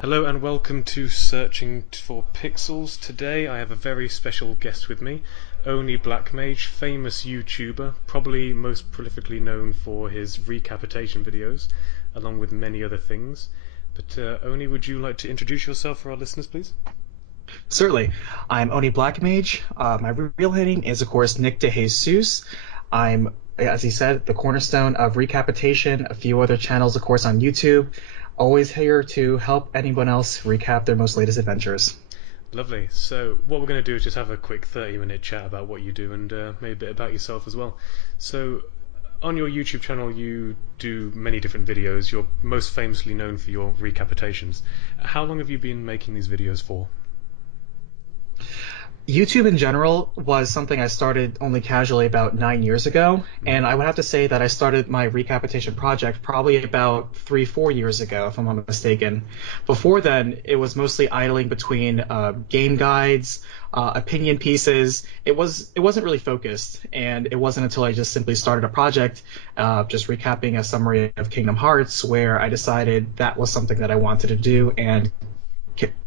Hello and welcome to Searching for Pixels. Today I have a very special guest with me, Oni Black Mage, famous YouTuber, probably most prolifically known for his recapitation videos, along with many other things. But Oni, would you like to introduce yourself for our listeners, please? Certainly. I'm Oni Black Mage. My real name is, of course, Nick DeJesus. I'm, as he said, the cornerstone of Recapitation, a few other channels, of course, on YouTube. Always here to help anyone else recap their most latest adventures. Lovely. So what we're going to do is just have a quick 30-minute chat about what you do and maybe a bit about yourself as well. So on your YouTube channel you do many different videos. You're most famously known for your recapitations. How long have you been making these videos for? YouTube in general was something I started only casually about 9 years ago, and I would have to say that I started my recapitation project probably about 3, 4 years ago, if I'm not mistaken. Before then, it was mostly idling between game guides, opinion pieces. It wasn't really focused, and it wasn't until I just simply started a project, just recapping a summary of Kingdom Hearts, where I decided that was something that I wanted to do, and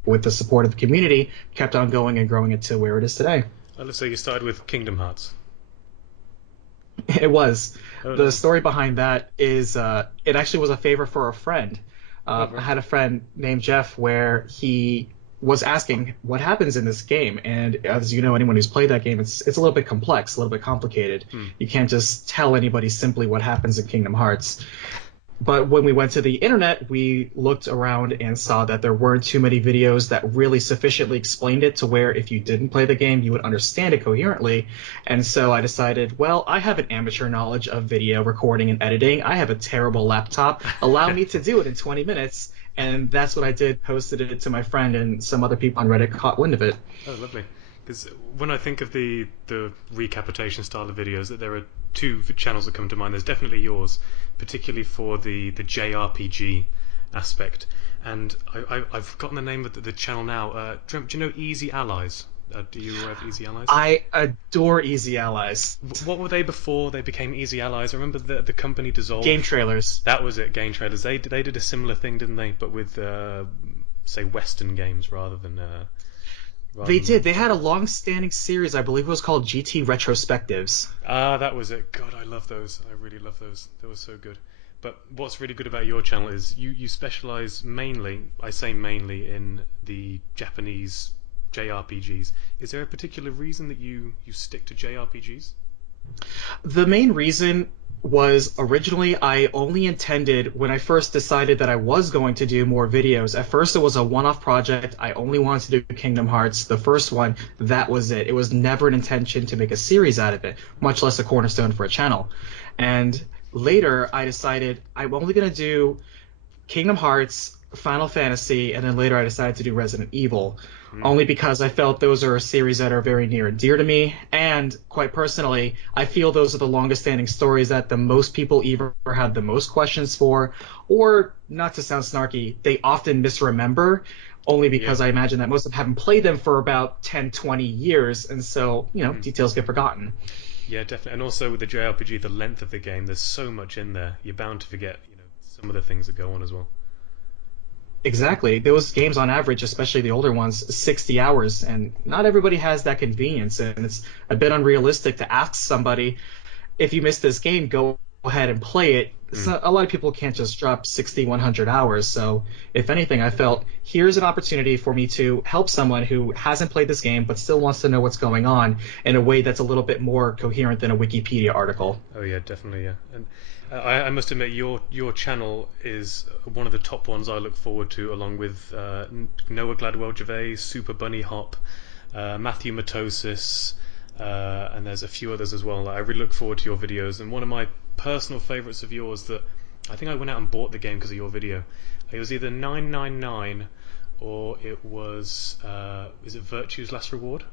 with the support of the community, kept on going and growing it to where it is today. Let's say you started with Kingdom Hearts. It was. Oh, The lovely. story behind that is it actually was a favor for a friend. Oh, I very had cool. a friend named Jeff where he was asking what happens in this game, and as you know, anyone who's played that game, it's a little bit complex, a little bit complicated. Hmm. You can't just tell anybody simply what happens in Kingdom Hearts. But when we went to the internet, we looked around and saw that there weren't too many videos that really sufficiently explained it to where if you didn't play the game, you would understand it coherently. And so I decided, well, I have an amateur knowledge of video recording and editing. I have a terrible laptop. Allow me to do it in 20 minutes. And that's what I did, posted it to my friend, and some other people on Reddit caught wind of it. Oh, lovely. Because when I think of the recapitation style of videos, that there are two channels that come to mind. There's definitely yours, particularly for the JRPG aspect. And I've forgotten the name of the channel now. Do you know Easy Allies? Do you aware of Easy Allies? I adore Easy Allies. What were they before they became Easy Allies? I remember the company Game dissolved. trailers. That was it, Game Trailers. They did a similar thing, didn't they? But with say Western games rather They than did. They had a long-standing series, I believe it was called GT Retrospectives. that was it. God, I love those. I really love those. They were so good. But what's really good about your channel is you specialize mainly, I say mainly, in the Japanese JRPGs. Is there a particular reason that you stick to JRPGs? The main reason was originally I only intended when I first decided that I was going to do more videos. At first, it was a one-off project. I only wanted to do Kingdom Hearts, the first one. That was it. It was never an intention to make a series out of it, much less a cornerstone for a channel. And later, I decided I'm only going to do Kingdom Hearts, Final Fantasy, and then later I decided to do Resident Evil, Hmm. only because I felt those are a series that are very near and dear to me, and quite personally, I feel those are the longest standing stories that the most people either have the most questions for, or, not to sound snarky, they often misremember, only Yeah. because I imagine that most of them haven't played them for about 10, 20 years, and so, Hmm. details get forgotten. Yeah, definitely. And also with the JRPG, the length of the game, there's so much in there. You're bound to forget, some of the things that go on as well. Exactly. Those games on average, especially the older ones, 60 hours, and not everybody has that convenience, and it's a bit unrealistic to ask somebody, if you miss this game, go ahead and play it. Hmm. So a lot of people can't just drop 60, 100 hours. So, if anything, I felt here's an opportunity for me to help someone who hasn't played this game but still wants to know what's going on in a way that's a little bit more coherent than a Wikipedia article. Oh yeah, definitely, yeah. And I must admit, your channel is one of the top ones I look forward to, along with Noah Gladwell Gervais, Super Bunny Hop, Matthew Matosis, and there's a few others as well. Like, I really look forward to your videos. And one of my personal favourites of yours that I think I went out and bought the game because of your video. It was either 999 or it was is it Virtue's Last Reward?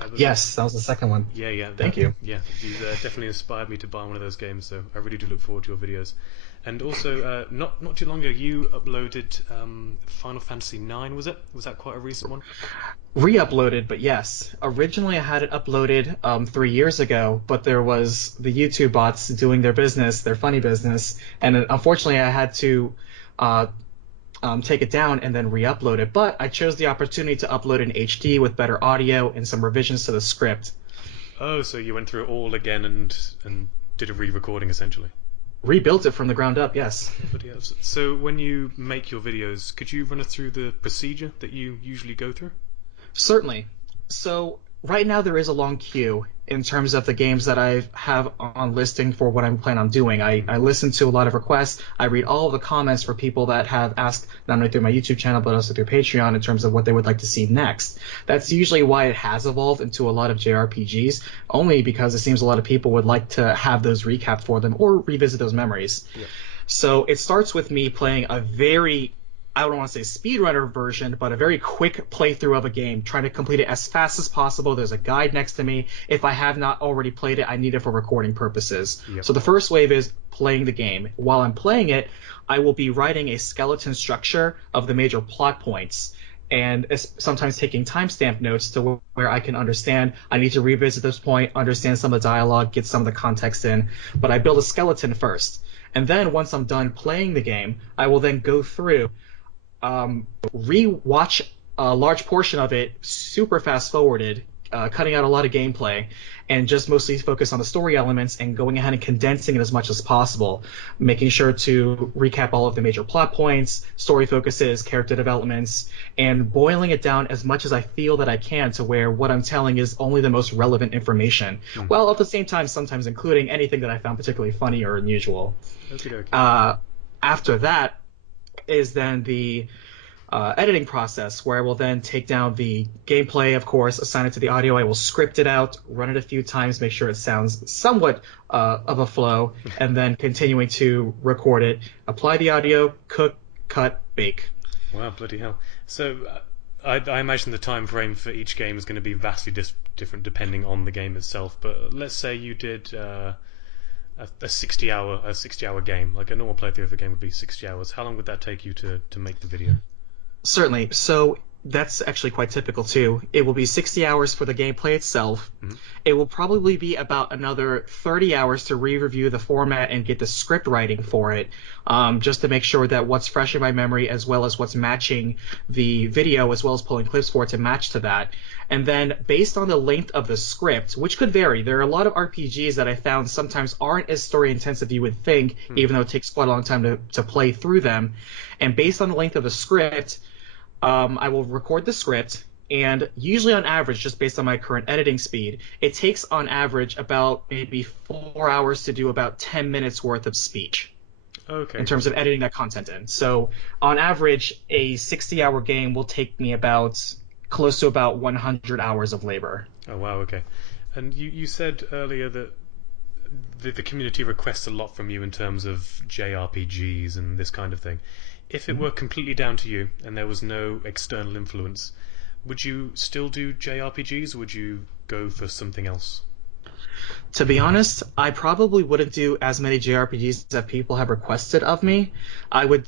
I believe. Yes, that was the second one. Yeah, yeah, Thank you. yeah. You've definitely inspired me to buy one of those games, so I really do look forward to your videos. And also, not too long ago, you uploaded Final Fantasy IX. Was it? Was that quite a recent one? Re-uploaded, but yes. Originally, I had it uploaded 3 years ago, but there was the YouTube bots doing their business, their funny business, and unfortunately, I had to uh, take it down and then re-upload it. But I chose the opportunity to upload in HD with better audio and some revisions to the script. Oh, so you went through it all again and did a re-recording essentially. Rebuilt it from the ground up, yes. But yeah, so when you make your videos, could you run us through the procedure that you usually go through? Certainly. So right now there is a long queue in terms of the games that I have on listing for what I'm planning on doing. I listen to a lot of requests. I read all of the comments for people that have asked not only through my YouTube channel but also through Patreon in terms of what they would like to see next. That's usually why it has evolved into a lot of JRPGs, only because it seems a lot of people would like to have those recapped for them or revisit those memories. Yeah. So it starts with me playing a very, I don't want to say speedrunner version, but a very quick playthrough of a game, trying to complete it as fast as possible. There's a guide next to me. If I have not already played it, I need it for recording purposes. Yep. So the first wave is playing the game. While I'm playing it, I will be writing a skeleton structure of the major plot points, and sometimes taking timestamp notes to where I can understand. I need to revisit this point, understand some of the dialogue, get some of the context in. But I build a skeleton first. And then once I'm done playing the game, I will then go through, re-watch a large portion of it, super fast forwarded, cutting out a lot of gameplay, and just mostly focus on the story elements and going ahead and condensing it as much as possible, making sure to recap all of the major plot points, story focuses, character developments, and boiling it down as much as I feel that I can to where what I'm telling is only the most relevant information, while at the same time sometimes including anything that I found particularly funny or unusual. Okay. After that is then the editing process, where I will then take down the gameplay, of course, assign it to the audio. I will script it out, run it a few times, make sure it sounds somewhat of a flow, and then continuing to record it, apply the audio, cook, cut, bake. Wow, bloody hell. So I imagine the time frame for each game is going to be vastly different depending on the game itself, but let's say you did a 60-hour game, like a normal playthrough of a game would be 60 hours. How long would that take you to make the video? Certainly. So that's actually quite typical too. It will be 60 hours for the gameplay itself. Mm-hmm. It will probably be about another 30 hours to re-review the format and get the script writing for it, just to make sure that what's fresh in my memory as well as what's matching the video as well as pulling clips for it to match to that. And then based on the length of the script, which could vary, there are a lot of RPGs that I found sometimes aren't as story intensive you would think, even though it takes quite a long time to play through them. And based on the length of the script, I will record the script, and usually on average, just based on my current editing speed, it takes on average about maybe 4 hours to do about 10 minutes worth of speech. Okay. In terms of editing that content in. So on average, a 60-hour game will take me close to about 100 hours of labor. Oh, wow, okay. And you said earlier that the community requests a lot from you in terms of JRPGs and this kind of thing. If it were completely down to you and there was no external influence, would you still do JRPGs or would you go for something else? To be honest, I probably wouldn't do as many JRPGs that people have requested of me. I would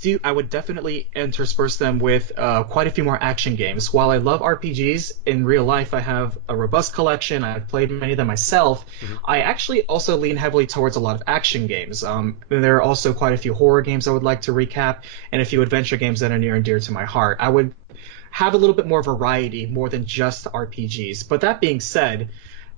definitely intersperse them with quite a few more action games. While I love RPGs, in real life I have a robust collection. I've played many of them myself. Mm-hmm. I actually also lean heavily towards a lot of action games. There are also quite a few horror games I would like to recap, and a few adventure games that are near and dear to my heart. I would have a little bit more variety, more than just RPGs. But that being said,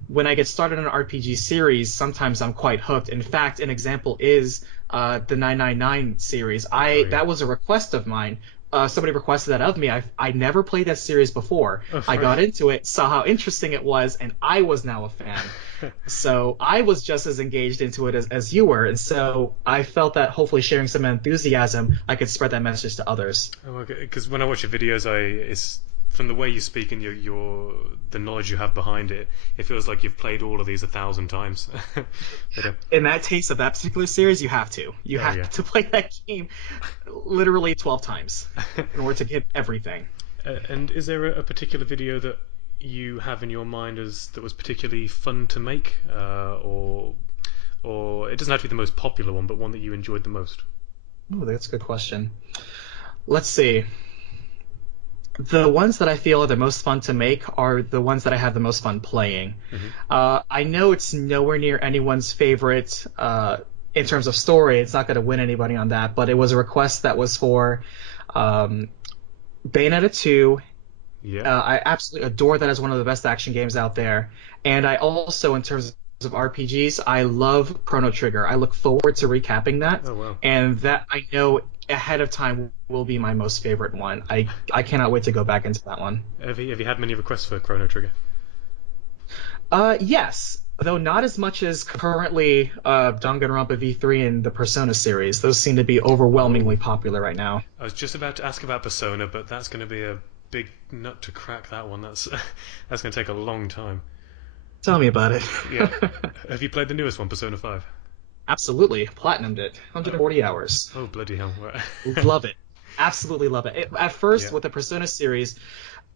when I get started on an RPG series, sometimes I'm quite hooked. In fact, an example is the 999 series. That was a request of mine. Somebody requested that of me. I never played that series before. I got into it, saw how interesting it was, and I was now a fan. So I was just as engaged into it as you were, and so I felt that hopefully sharing some enthusiasm, I could spread that message to others. Oh, okay. Because when I watch your videos, it's from the way you speak and the knowledge you have behind it, it feels like you've played all of these 1,000 times. But, in that case of that particular series, you have to. You have to play that game literally 12 times in order to get everything. And is there a particular video that you have in your mind that was particularly fun to make, or it doesn't have to be the most popular one, but one that you enjoyed the most? Oh, that's a good question. Let's see. The ones that I feel are the most fun to make are the ones that I have the most fun playing. Mm-hmm. I know it's nowhere near anyone's favorite in terms of story. It's not going to win anybody on that, but it was a request that was for Um, Bayonetta 2. Yeah. I absolutely adore that as one of the best action games out there. And I also, in terms of RPGs, I love Chrono Trigger. I look forward to recapping that, Oh wow. and that I know ahead of time will be my most favorite one. I cannot wait to go back into that one. Have you had many requests for Chrono Trigger? Yes, though not as much as currently Danganronpa V3 and the Persona series. Those seem to be overwhelmingly Oh, popular right now. I was just about to ask about Persona, but that's going to be a big nut to crack. That one. That's going to take a long time. Tell me about it. Yeah. Have you played the newest one, Persona 5? Absolutely, platinumed it. Oh, 140 hours. oh bloody hell! Right. Love it. Absolutely love it. At first, Yeah. with the Persona series,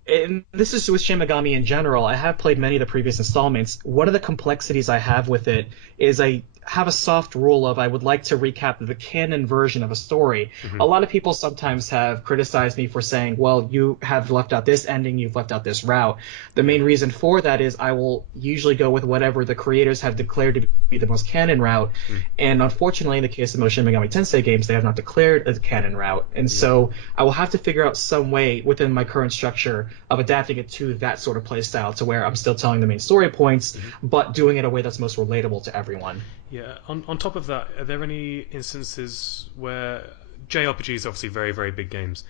and this is with Shin Megami in general, I have played many of the previous installments. One of the complexities I have with it is I have a soft rule of I would like to recap the canon version of a story. Hmm. A lot of people sometimes have criticized me for saying, well, you have left out this ending, you've left out this route. The Yeah. main reason for that is I will usually go with whatever the creators have declared to be the most canon route. Mm. And unfortunately, in the case of most Shin Megami Tensei games, they have not declared a canon route. And Yeah. so I will have to figure out some way within my current structure of adapting it to that sort of play style to where I'm still telling the main story points, but doing it in a way that's most relatable to everyone. Yeah. On top of that, are there any instances where JRPGs are obviously very very big games?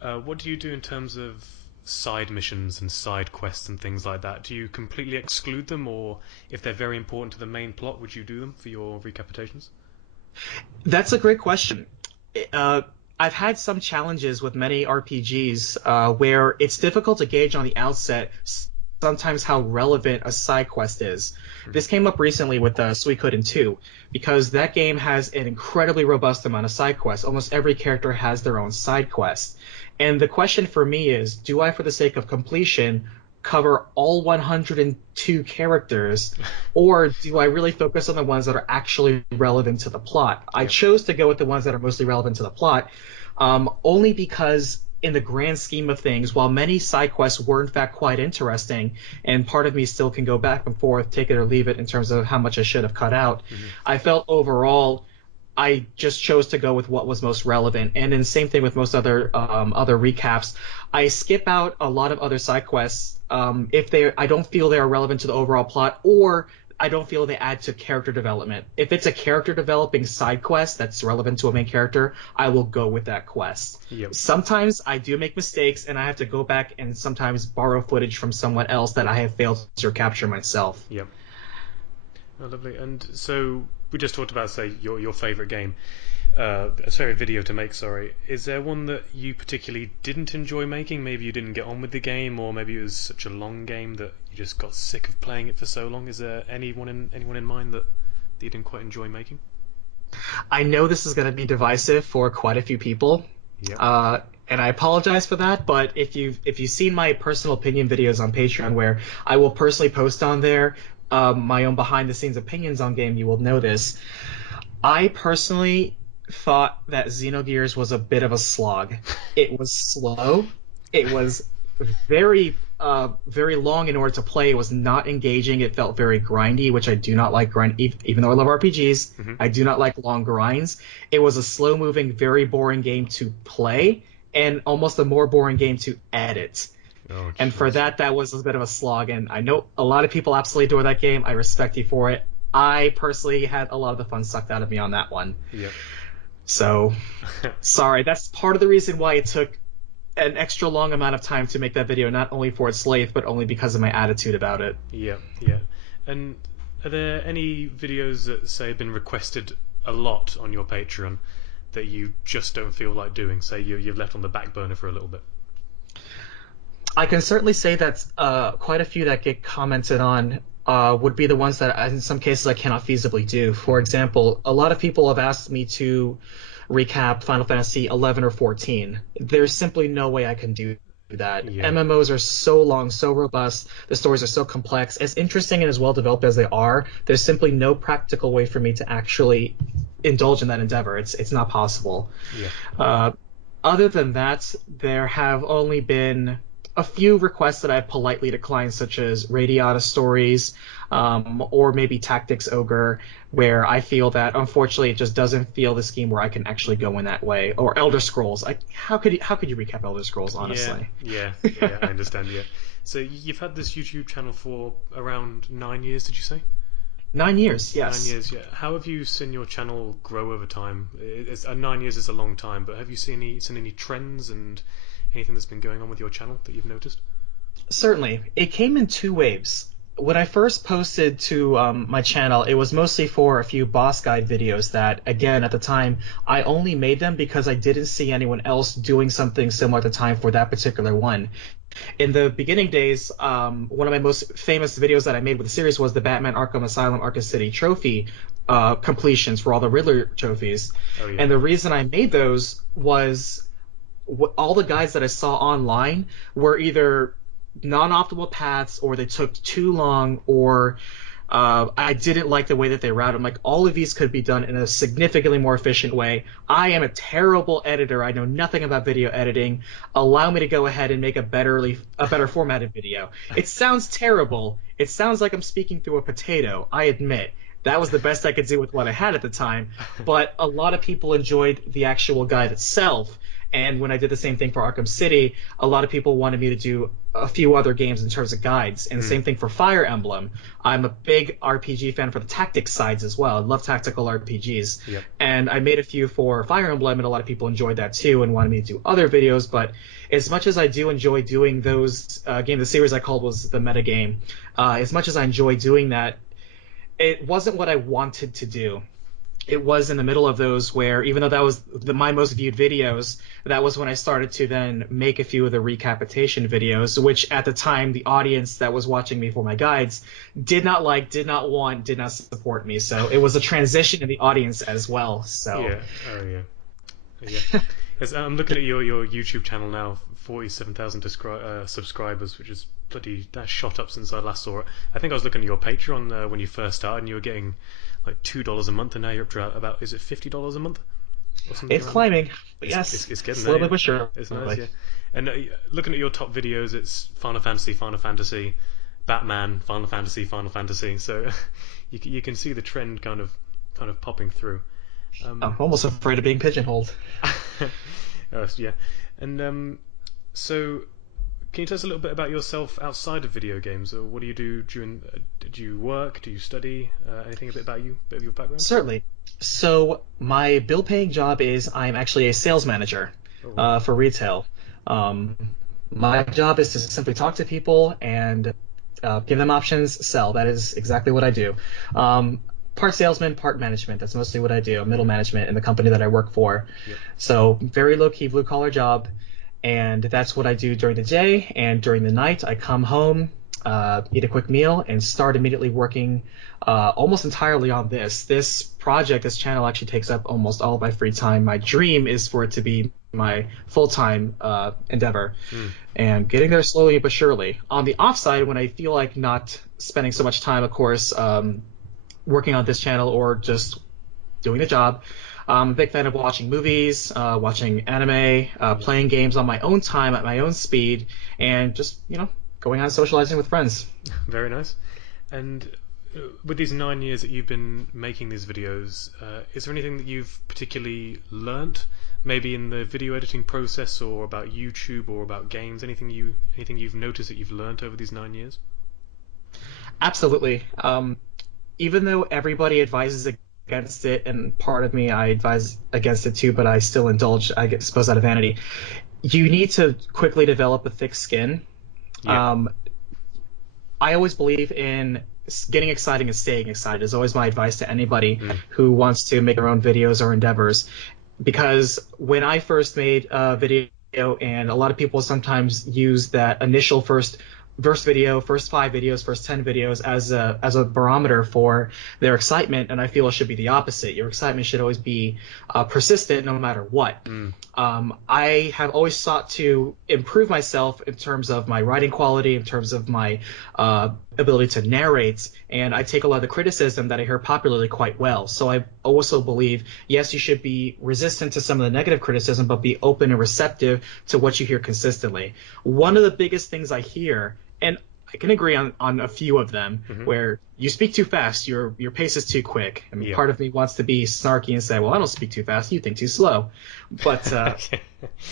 What do you do in terms of side missions and side quests and things like that? Do you completely exclude them, or if they're very important to the main plot, would you do them for your recapitations? That's a great question. Uh, I've had some challenges with many RPGs where it's difficult to gauge on the outset sometimes how relevant a side quest is. Hmm. This came up recently with Suikoden 2 because that game has an incredibly robust amount of side quests. Almost every character has their own side quest. And the question for me is, do I, for the sake of completion, cover all 102 characters, or do I really focus on the ones that are actually relevant to the plot? I Yeah. chose to go with the ones that are mostly relevant to the plot, only because in the grand scheme of things, while many side quests were in fact quite interesting, and part of me still can go back and forth, take it or leave it in terms of how much I should have cut out, Hmm. I felt overall I just chose to go with what was most relevant. And then same thing with most other recaps. I skip out a lot of other side quests if I don't feel they are relevant to the overall plot, or I don't feel they add to character development. If it's a character developing side quest that's relevant to a main character, I will go with that quest. Yep. Sometimes I do make mistakes and I have to go back and sometimes borrow footage from someone else that I have failed to capture myself. Yep. Oh, lovely. And so we just talked about, say, your favorite game, a favorite video to make. Sorry, is there one that you particularly didn't enjoy making? Maybe you didn't get on with the game, or maybe it was such a long game that you just got sick of playing it for so long. Is there anyone in mind that you didn't quite enjoy making? I know this is going to be divisive for quite a few people, Yep. and I apologize for that. But if you've seen my personal opinion videos on Patreon, where I will personally post on there my own behind the scenes opinions on game, you will know this. I personally thought that Xenogears was a bit of a slog. It was slow. It was very long in order to play. It was not engaging. It felt very grindy, which I do not like. Even though I love RPGs, Hmm. I do not like long grinds. It was a slow-moving, very boring game to play, and almost a more boring game to edit. Oh, And for jeez. that was a bit of a slog. And I know a lot of people absolutely adore that game. I respect you for it. I personally had a lot of the fun sucked out of me on that one. Yep. So sorry. That's part of the reason why it took an extra long amount of time to make that video, not only for its length, but only because of my attitude about it. Yeah, yeah. And are there any videos that say have been requested a lot on your Patreon that you just don't feel like doing? Say you've left on the back burner for a little bit. I can certainly say that quite a few that get commented on would be the ones that in some cases I cannot feasibly do. For example, a lot of people have asked me to recap Final Fantasy 11 or 14. There's simply no way I can do that. Yeah. MMOs are so long, so robust, the stories are so complex. As interesting and as well developed as they are, there's simply no practical way for me to actually indulge in that endeavor. It's not possible. Yeah. Uh, Other than that, there have only been a few requests that I politely declined, such as Radiata Stories, or maybe Tactics Ogre, where I feel that unfortunately it just doesn't feel the scheme where I can actually go in that way. Or Elder Scrolls. How could you recap Elder Scrolls, Yeah, honestly? yeah, yeah. I understand. Yeah. So you've had this YouTube channel for around 9 years, did you say? 9 years, 9 years, yes. yeah. How have you seen your channel grow over time? 9 years is a long time, but have you seen any trends and anything that's been going on with your channel that you've noticed? Certainly. It came in two waves. When I first posted to my channel, it was mostly for a few boss guide videos that, again, at the time, I only made them because I didn't see anyone else doing something similar at the time for that particular one. In the beginning days, one of my most famous videos that I made with the series was the Batman Arkham Asylum Arkham City trophy completions for all the Riddler trophies. Oh yeah. And the reason I made those was all the guides that I saw online were either non-optimal paths or they took too long or I didn't like the way that they routed. I'm like, all of these could be done in a significantly more efficient way. I am a terrible editor. I know nothing about video editing. Allow me to go ahead and make a better formatted video. It sounds terrible. It sounds like I'm speaking through a potato. I admit. That was the best I could do with what I had at the time. But a lot of people enjoyed the actual guide itself. And when I did the same thing for Arkham City, a lot of people wanted me to do a few other games in terms of guides. And the Mm, same thing for Fire Emblem. I'm a big RPG fan for the tactics sides as well. I love tactical RPGs. yep. And I made a few for Fire Emblem, and a lot of people enjoyed that too and wanted me to do other videos. But as much as I do enjoy doing those games, the series I called was the meta game. As much as I enjoy doing that, it wasn't what I wanted to do. It was in the middle of those where, even though that was my most viewed videos, that was when I started to then make a few of the recapitation videos, which at the time the audience that was watching me for my guides did not like, did not want, did not support me. So it was a transition in the audience as well. So Yeah. Oh yeah. Yeah. Yes, I'm looking at your YouTube channel now, 47,000 subscribers, which is bloody that shot up since I last saw it. I think I was looking at your Patreon when you first started, and you were getting like $2 a month, and now you're up to about, is it $50 a month or something it's around there? climbing, but It's yes, it's getting there, slowly yeah. but It's nice, surely. yeah. And looking at your top videos, it's Final Fantasy, Batman, Final Fantasy, Final Fantasy. So you can see the trend kind of popping through. I'm Um, almost afraid of being pigeonholed. yeah. And so, can you tell us a little bit about yourself outside of video games? Or what do you do during? Do you work? Do you study? Anything a bit about you? Bit of your background? Certainly. So my bill-paying job is I'm actually a sales manager Oh wow. for retail. Um, my job is to simply talk to people and give them options, sell. That is exactly what I do. Part salesman, part management. That's mostly what I do. Middle management in the company that I work for. Yep. So very low-key blue-collar job, and that's what I do during the day. And during the night, I come home, eat a quick meal, and start immediately working almost entirely on this. This project, this channel actually takes up almost all of my free time. My dream is for it to be my full-time endeavor, Mm. and getting there slowly but surely. On the offside, when I feel like not spending so much time, of course, working on this channel or just doing the job, I'm a big fan of watching movies, watching anime, Yep. playing games on my own time at my own speed, and just, going out socializing with friends. Very nice. And with these 9 years that you've been making these videos, is there anything that you've particularly learnt, maybe in the video editing process, or about YouTube, or about games? Anything you've noticed that you've learnt over these 9 years? Absolutely. Even though everybody advises against it, and part of me I advise against it too, but I still indulge, suppose, out of vanity. You need to quickly develop a thick skin. Yeah. Um, I always believe in getting exciting and staying excited is always my advice to anybody Mm. who wants to make their own videos or endeavors. Because when I first made a video, and a lot of people sometimes use that initial first video, first 5 videos, first 10 videos as a barometer for their excitement, and I feel it should be the opposite. Your excitement should always be persistent no matter what. Mm. I have always sought to improve myself in terms of my writing quality, in terms of my ability to narrate, and I take a lot of the criticism that I hear popularly quite well. So I also believe, yes, you should be resistant to some of the negative criticism, but be open and receptive to what you hear consistently. One of the biggest things I hear, and I can agree on a few of them, Hmm. where you speak too fast, your pace is too quick. I mean, Yeah. part of me wants to be snarky and say, well, I don't speak too fast, you think too slow. But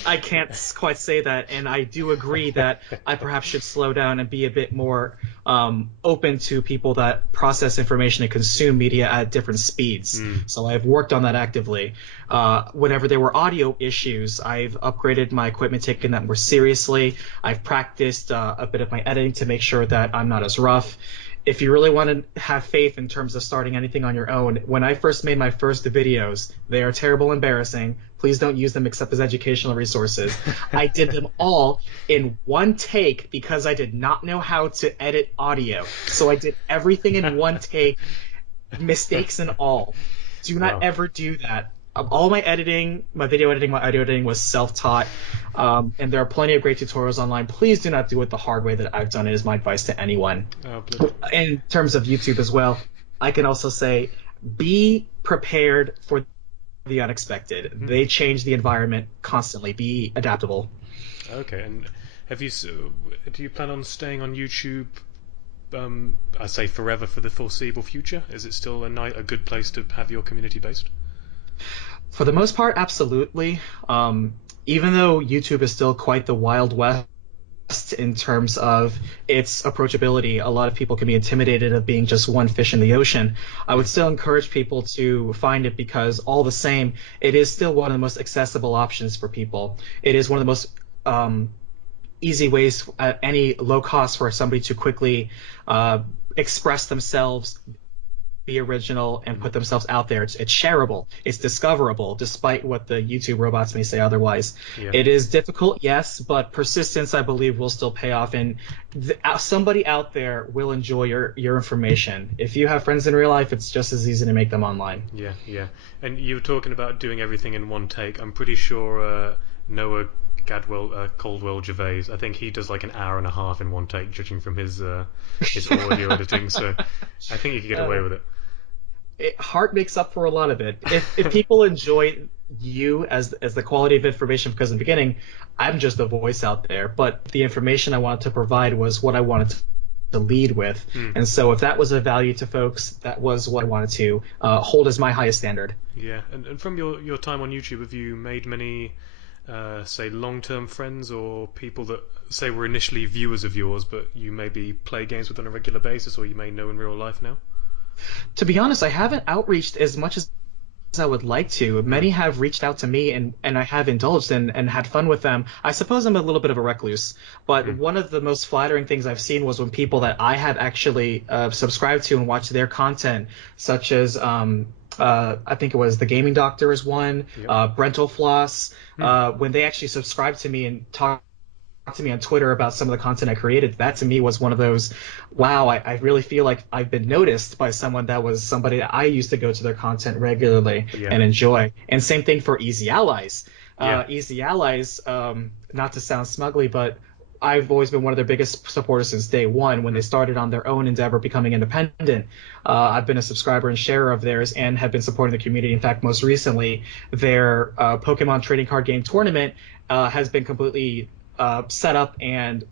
I can't quite say that, and I do agree that I perhaps should slow down and be a bit more open to people that process information and consume media at different speeds. Mm. So I've worked on that actively. Whenever there were audio issues, I've upgraded my equipment, taken that more seriously. I've practiced a bit of my editing to make sure that I'm not as rough. If you really want to have faith in terms of starting anything on your own, when I first made my first videos, they are terrible, embarrassing. Please don't use them except as educational resources. I did them all in one take because I did not know how to edit audio. So I did everything in one take, mistakes and all. Do not Wow. ever do that. All my editing, my video editing, my audio editing was self-taught, and there are plenty of great tutorials online. Please do not do it the hard way that I've done it, is my advice to anyone. Oh, bloody. In terms of YouTube as well, I can also say be prepared for the unexpected. Mhm. They change the environment constantly. Be adaptable. Okay, and do you plan on staying on YouTube? I say forever for the foreseeable future. Is it still a good place to have your community based? For the most part, absolutely. Even though YouTube is still quite the Wild West in terms of its approachability, a lot of people can be intimidated of being just one fish in the ocean. I would still encourage people to find it because all the same, it is still one of the most accessible options for people. It is one of the most easy ways at any low cost for somebody to quickly express themselves, be original, and put themselves out there. It's shareable. It's discoverable, despite what the YouTube robots may say otherwise. Yeah. It is difficult, yes, but persistence, I believe, will still pay off, and somebody out there will enjoy your information. If you have friends in real life, it's just as easy to make them online. Yeah, yeah. And you were talking about doing everything in one take. I'm pretty sure Noah Caldwell Gervais, I think he does like an hour and a half in one take, judging from his audio editing. So I think you could get away with it. Heart makes up for a lot of it. If people enjoy you as the quality of information, because in the beginning, I'm just a voice out there, but the information I wanted to provide was what I wanted to lead with. And so if that was of value to folks, that was what I wanted to hold as my highest standard. Yeah, and from your time on YouTube, have you made many, say, long-term friends or people that, say, were initially viewers of yours, but you maybe play games with on a regular basis, or you may know in real life now? To be honest, I haven't outreached as much as I would like to. Many have reached out to me, and I have indulged and had fun with them. I suppose I'm a little bit of a recluse, but one of the most flattering things I've seen was when people that I had actually subscribed to and watched their content, such as I think it was the Gaming Doctor is one, Yep. Brental Floss, when they actually subscribed to me and talked to me on Twitter about some of the content I created, that to me was one of those, wow, I really feel like I've been noticed by someone that was somebody that I used to go to their content regularly and enjoy. And same thing for Easy Allies. Easy Allies, not to sound smugly, but I've always been one of their biggest supporters since day one when they started on their own endeavor, becoming independent. I've been a subscriber and sharer of theirs and have been supporting the community. In fact, most recently, their Pokemon trading card game tournament has been completely set up and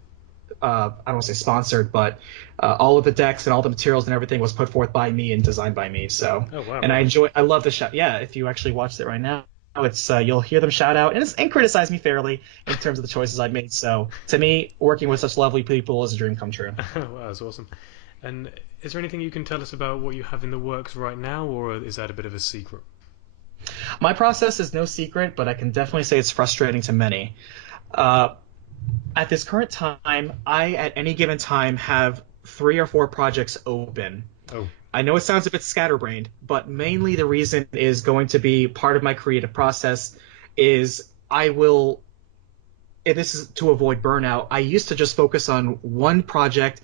I don't want to say sponsored, but all of the decks and all the materials and everything was put forth by me and designed by me. So, Oh, wow. and I love the shout. Yeah, if you actually watched it right now, it's you'll hear them shout out and criticize me fairly in terms of the choices I've made. So, to me, working with such lovely people is a dream come true. Wow, that's awesome. And is there anything you can tell us about what you have in the works right now, or is that a bit of a secret? My process is no secret, but I can definitely say it's frustrating to many. At this current time, I at any given time have 3 or 4 projects open. Oh. I know it sounds a bit scatterbrained, but mainly the reason is going to be part of my creative process is I will, and this is to avoid burnout, I used to just focus on one project,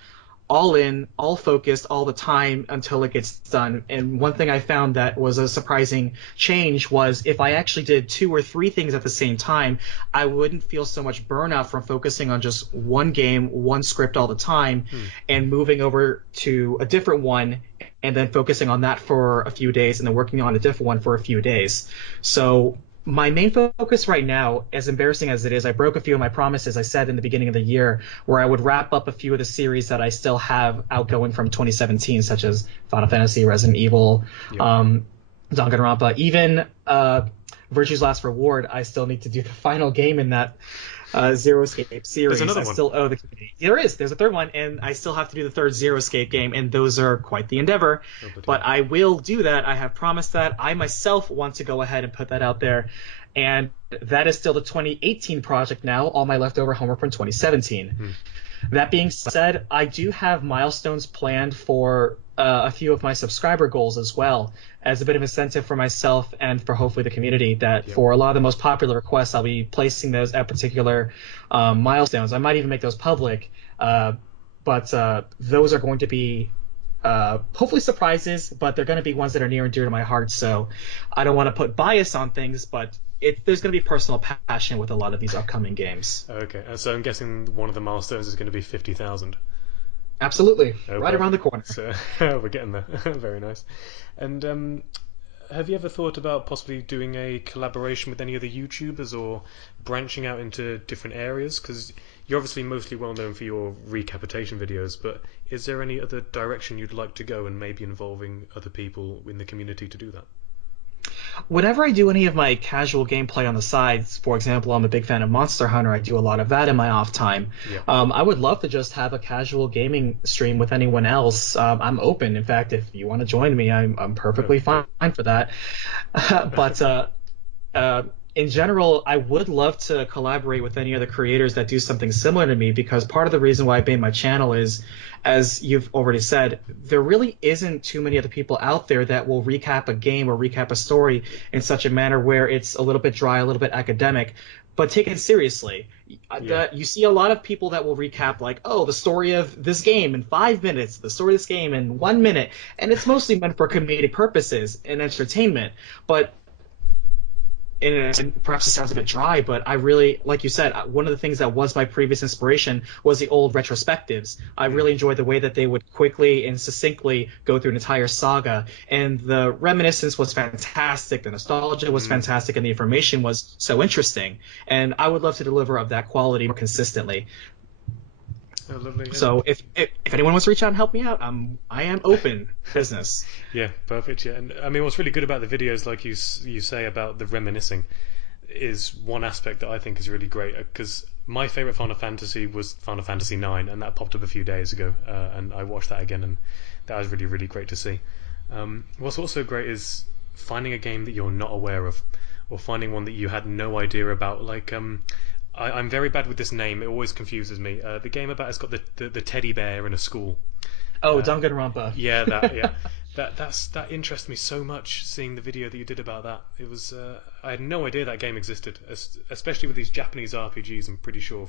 all in, all focused, all the time until it gets done. And one thing I found that was a surprising change was if I actually did 2 or 3 things at the same time, I wouldn't feel so much burnout from focusing on just one game, one script all the time, and moving over to a different one and then focusing on that for a few days and then working on a different one for a few days. So my main focus right now, as embarrassing as it is, I broke a few of my promises I said in the beginning of the year where I would wrap up a few of the series that I still have outgoing from 2017, such as Final Fantasy, Resident Evil, Yep. Danganronpa, even Virtue's Last Reward. I still need to do the final game in that Zero Escape There's series. another I one. still owe the community. There's a third one, and I still have to do the third Zero Escape game, and those are quite the endeavor. Oh, bloody But hell. I will do that. I have promised that. I myself want to go ahead and put that out there. And that is still the 2018 project now, all my leftover homework from 2017. That being said, I do have milestones planned for a few of my subscriber goals as well, as a bit of incentive for myself and for hopefully the community. That Yep. for a lot of the most popular requests, I'll be placing those at particular milestones. I might even make those public, but those are going to be hopefully surprises, but they're going to be ones that are near and dear to my heart. So I don't want to put bias on things, but there's going to be personal passion with a lot of these upcoming games. Okay, so I'm guessing one of the milestones is going to be 50,000. Absolutely, Oh, right around the corner. So we're getting there. Very nice. And have you ever thought about possibly doing a collaboration with any other YouTubers or branching out into different areas? Because you're obviously mostly well known for your recapitation videos, but is there any other direction you'd like to go and maybe involving other people in the community to do that? Whenever I do any of my casual gameplay on the sides, for example, I'm a big fan of Monster Hunter. I do a lot of that in my off time. Yeah. I would love to just have a casual gaming stream with anyone else. I'm open. In fact, if you want to join me, I'm perfectly fine for that. But in general, I would love to collaborate with any other creators that do something similar to me, because part of the reason why I made my channel is, as you've already said, there really isn't too many other people out there that will recap a game or recap a story in such a manner where it's a little bit dry, a little bit academic, but taken seriously. Yeah. You see a lot of people that will recap like, oh, the story of this game in 5 minutes, the story of this game in 1 minute, and it's mostly meant for comedic purposes and entertainment. But and perhaps it sounds a bit dry, but I really, like you said, one of the things that was my previous inspiration was the old retrospectives. I really enjoyed the way that they would quickly and succinctly go through an entire saga, and the reminiscence was fantastic, the nostalgia was fantastic, and the information was so interesting. And I would love to deliver of that quality more consistently. Oh, lovely. So if anyone wants to reach out and help me out, I am open business. Yeah, perfect. Yeah, and I mean, what's really good about the videos, like you say about the reminiscing, is one aspect that I think is really great. Because my favorite Final Fantasy was Final Fantasy IX, and that popped up a few days ago, and I watched that again, and that was really, really great to see. What's also great is finding a game that you're not aware of, or finding one that you had no idea about. Like, I'm very bad with this name; it always confuses me. The game about it's got the teddy bear in a school. Oh, Danganronpa. Yeah, that interests me so much. Seeing the video that you did about that, it was I had no idea that game existed. Especially with these Japanese RPGs, I'm pretty sure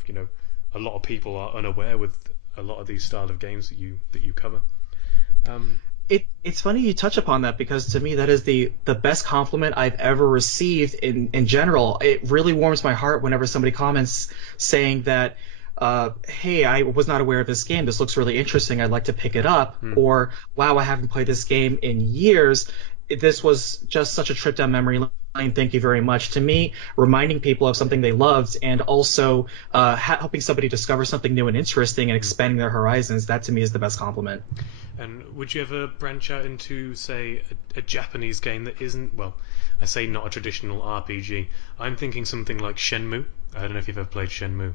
a lot of people are unaware with a lot of these style of games that you cover. It's funny you touch upon that, because to me that is the best compliment I've ever received in general. It really warms my heart whenever somebody comments saying that, hey, I was not aware of this game. This looks really interesting. I'd like to pick it up. Or, wow, I haven't played this game in years. This was just such a trip down memory lane. Thank you very much. To me, reminding people of something they loved, and also helping somebody discover something new and interesting and expanding their horizons, that to me is the best compliment. And would you ever branch out into, say, a Japanese game that isn't, well, I say not a traditional RPG. I'm thinking something like Shenmue. I don't know if you've ever played Shenmue.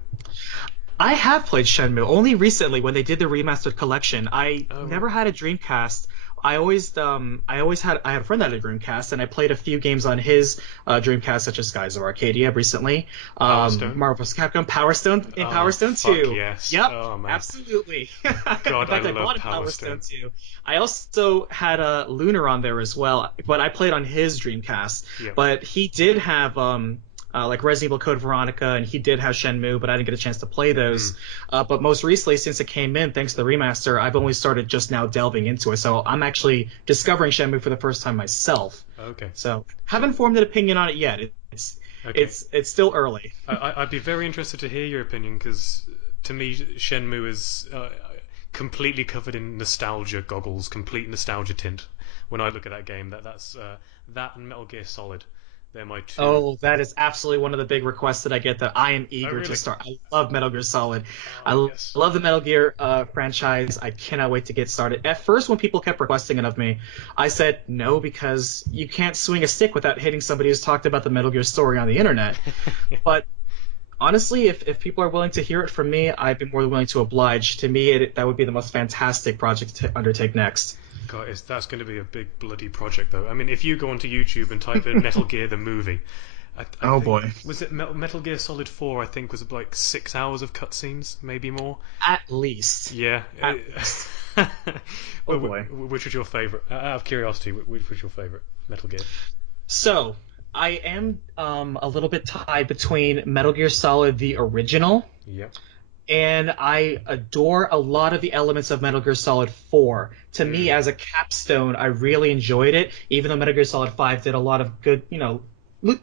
I have played Shenmue only recently when they did the remastered collection. I never had a Dreamcast. I had a friend that had a Dreamcast, and I played a few games on his Dreamcast, such as Skies of Arcadia recently, Power Stone? Marvel vs. Capcom, Power Stone, and Power Stone fuck 2. yes. Yep, Oh, man. absolutely. God, In fact, I I love bought a Power Power Stone. Stone 2. I also had a Lunar on there as well, but I played on his Dreamcast. Yeah. But he did have like Resident Evil Code Veronica, and he did have Shenmue, but I didn't get a chance to play those. But most recently, since it came in, thanks to the remaster, I've only started just now delving into it. So I'm actually discovering Shenmue for the first time myself. Okay. So haven't formed an opinion on it yet. It's still early. I'd be very interested to hear your opinion, because to me, Shenmue is completely covered in nostalgia goggles, complete nostalgia tint. When I look at that game, that and Metal Gear Solid. They're my two. Oh, that is absolutely one of the big requests that I get that I am Oh, eager to really? start. I love Metal Gear Solid. Oh, I yes. love the Metal Gear franchise. I cannot wait to get started. At first, when people kept requesting it of me, I said no because you can't swing a stick without hitting somebody who's talked about the Metal Gear story on the internet. But honestly, if people are willing to hear it from me, I'd be more than willing to oblige. To me, that would be the most fantastic project to undertake next. God, that's going to be a big bloody project, though. I mean, if you go onto YouTube and type in Metal Gear the movie, I Oh think boy. was it Metal Gear Solid 4? I think was like 6 hours of cutscenes, maybe more. At least. Yeah. At least. Oh Well, boy. which was your favorite? Out of curiosity, which was your favorite Metal Gear? So, I am a little bit tied between Metal Gear Solid, the original, Yep. and I adore a lot of the elements of Metal Gear Solid 4. To me, Mm, as a capstone, I really enjoyed it, even though Metal Gear Solid 5 did a lot of good,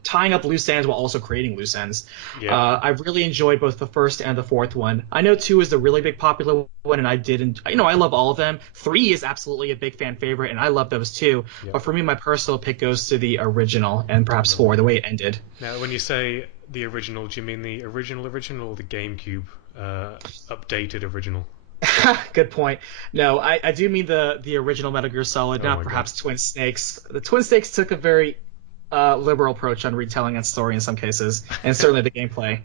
tying up loose ends while also creating loose ends. yeah. I really enjoyed both the first and the fourth one. I know 2 is the really big popular one, and I didn't, I love all of them. 3 is absolutely a big fan favorite, and I love those too. Yep. But for me, my personal pick goes to the original, and perhaps Lovely. 4, the way it ended. Now, when you say the original, do you mean the original or the GameCube updated original? Good point. No, I do mean the original Metal Gear Solid, Oh not my god. perhaps Twin Snakes. The Twin Snakes took a very liberal approach on retelling that story in some cases, and certainly the gameplay.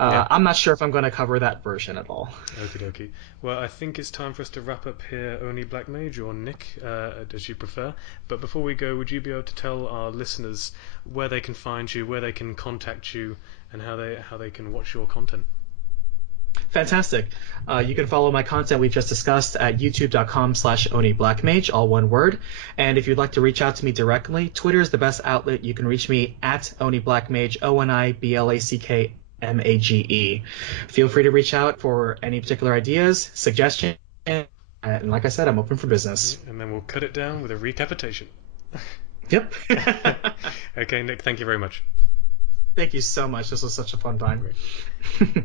Yeah. I'm not sure if I'm going to cover that version at all. Okie dokie. Well, I think it's time for us to wrap up here, Oni Black Mage or Nick, as you prefer. But before we go, would you be able to tell our listeners where they can find you, where they can contact you, and how they can watch your content? Fantastic. You can follow my content we've just discussed at youtube.com/Oni Black Mage, all one word. And if you'd like to reach out to me directly, Twitter is the best outlet. You can reach me at Oni Black Mage, ONIBLACKMAGE. Feel free to reach out for any particular ideas, suggestions, and like I said, I'm open for Yeah, business. and then we'll cut it down with a recapitation. Yep. Okay, Nick, thank you very much. Thank you so much. This was such a fun time. Great.